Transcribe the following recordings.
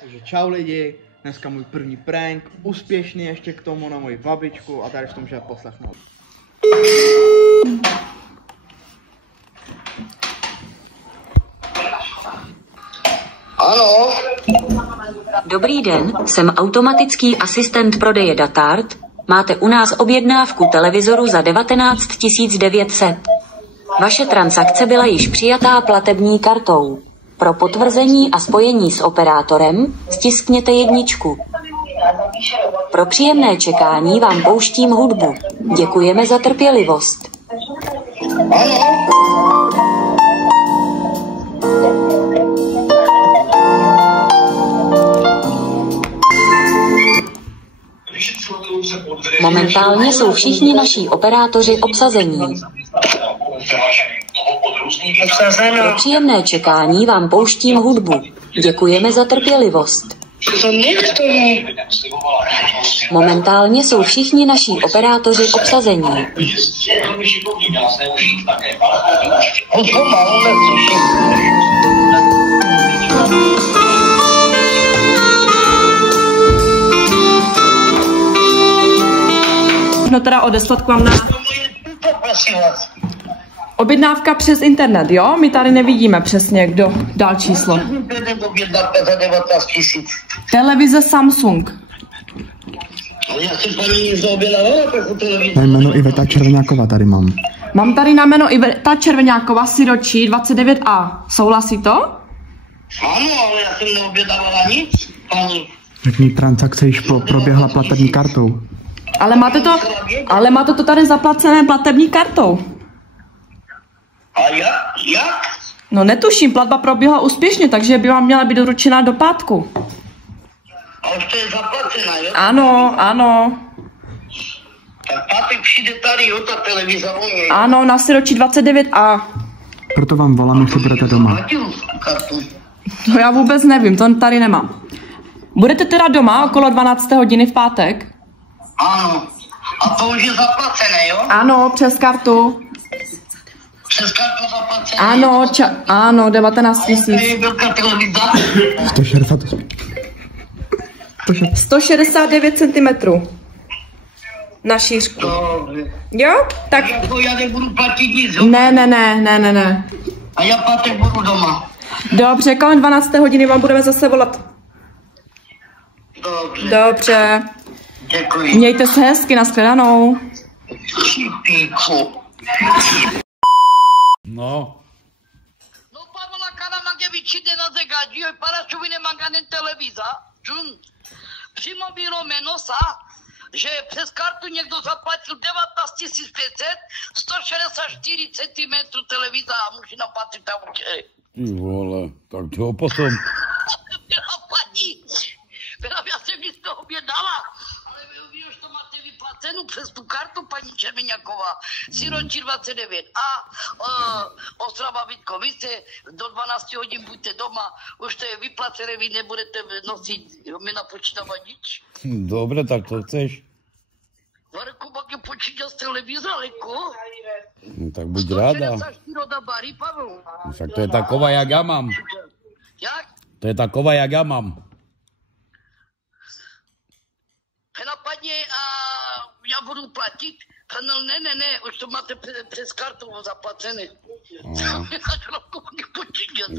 Takže čau lidi, dneska můj první prank, úspěšný ještě k tomu na moji babičku a tady v tom můžete poslechnout. Ano. Dobrý den, jsem automatický asistent prodeje Datart. Máte u nás objednávku televizoru za 19 900. Vaše transakce byla již přijatá platební kartou. Pro potvrzení a spojení s operátorem stiskněte 1. Pro příjemné čekání vám pouštím hudbu. Děkujeme za trpělivost. Momentálně jsou všichni naši operátoři obsazení. Pro příjemné čekání vám pouštím hudbu. Děkujeme za trpělivost. Momentálně jsou všichni naši operátoři obsazení. No teda odeslat k vám na objednávka přes internet, jo? My tady nevidíme přesně, kdo dal číslo. Televize Samsung. Na jméno Iveta Červeňáková tady mám. Mám tady na jméno Iveta Červeňáková, Siročí 29A. Souhlasí to? Ano, ale já jsem neobjednávala nic, paní. Řekni, transakce již proběhla platební kartou. Ale máte to tady zaplacené platební kartou. A jak? No netuším, platba proběhla úspěšně, takže by vám měla být doručena do pátku. A už to je zaplacená, jo? Ano. Tak pátek přijde tady, jo, ta televize u mě. Ano, na Siročí 29A. Proto vám volám, jestli budete doma. No já vůbec nevím, to tady nemám. Budete teda doma okolo 12. hodiny v pátek? Ano. A to už je zaplacené, jo? Ano, přes kartu. Přes kartu zaplacené? Ano, 19 000. To je velká televize. 169 cm. Na šířku. Dobře. Jo? Tak. Jako já nebudu platit nic, jo? Ne. A já pátek budu doma. Dobře, kolem 12. hodiny vám budeme zase volat. Dobře. Děkuji. Mějte se hezky, nashledanou. No. No Pavla Karamange vicine na zegadio e paračovine manganen televiza. Přímo vyromeno sa, že přes kartu někdo zaplatil 19 500, 164 cm televiza a musí naplatit tam určitě. Ty vole, tak čo potom? Paní, já jsem mi z toho objednala, ale vy už to máte vyplacenou přes tu kartu, paní Červeňáková, Siročí 29 a Ostrava Vítkovice, do 12 hodin buďte doma, už to je vyplacené, vy nebudete nosit, mi napočítávat nič. Dobre, tak to chceš? Marku, máte počítat z televize, Leko? No, tak buď ráda. 164 od Bary, Pavel. Však to je taková, jak ja mám. Jak? To je taková, jak ja mám. Napadně a já budu platit. No ne, už to máte přes kartu zaplacené.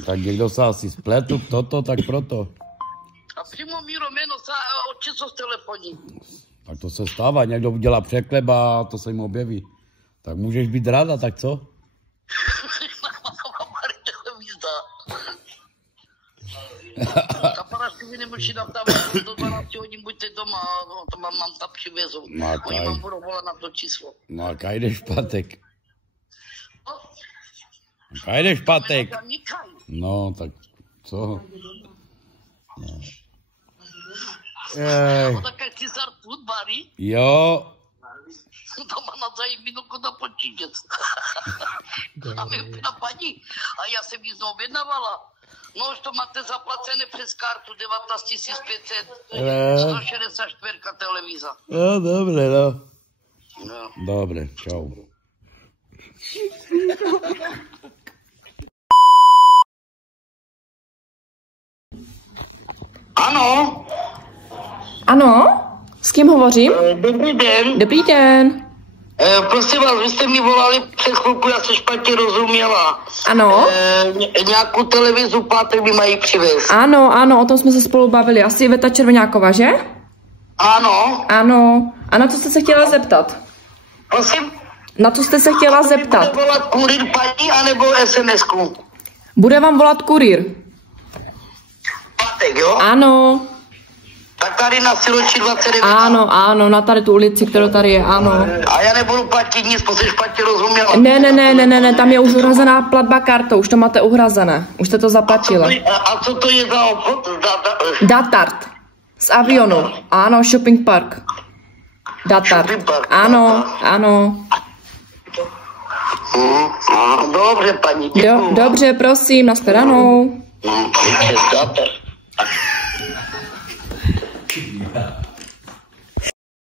Tak někdo sa asi spletl, toto, tak proto. A přímo Míro jméno sa odčeso z telefoní. Tak to se stává, někdo udělá překlep a to se jim objeví. Tak můžeš být ráda, tak co? Vy nemusí nadávat do 12 hodin, buďte doma, no, to mám tam přivezou. Oni vám budou volat na to číslo. No a kaj jdeš pátek? Kaj jdeš pátek? No, tak co? No. Tak jak ty zar Bary? Jo. To má na minutu na počítač. A my na paní. A já jsem jí znovu objednávala. No už to máte zaplacené přes kartu, 19 500, 164 televiza. No, dobre, no. No. Dobre, čau. Ano, Ano? S kým hovořím? dobrý den. Dobrý den. Prosím vás, vy jste mi volali před chvilku, já se špatně rozuměla. Ano? Nějakou televizu pátek mi mají přivést. Ano, o tom jsme se spolu bavili. Asi Iveta Červeňáková, že? Ano, Ano. A na co jste se chtěla zeptat? prosím. Na co jste se chtěla zeptat? Bude volat kurýr paní, anebo SMS-ku? Bude vám volat kurýr. Pátek, jo? Ano, Tak tady na Siroči 29. ano, na tady tu ulici, kterou tady je, ano. A já nebudu platit nic, protože špatně rozuměla. Ne, tam je už uhrazená platba kartou, už to máte uhrazené, už jste to zaplatila. A co to je za obchod? Datart. Z avionu. Ano, shopping park. Datart. Shopping park. Ano. Dobře, paní, děkuju. Dobře, prosím, nashledanou. Datart.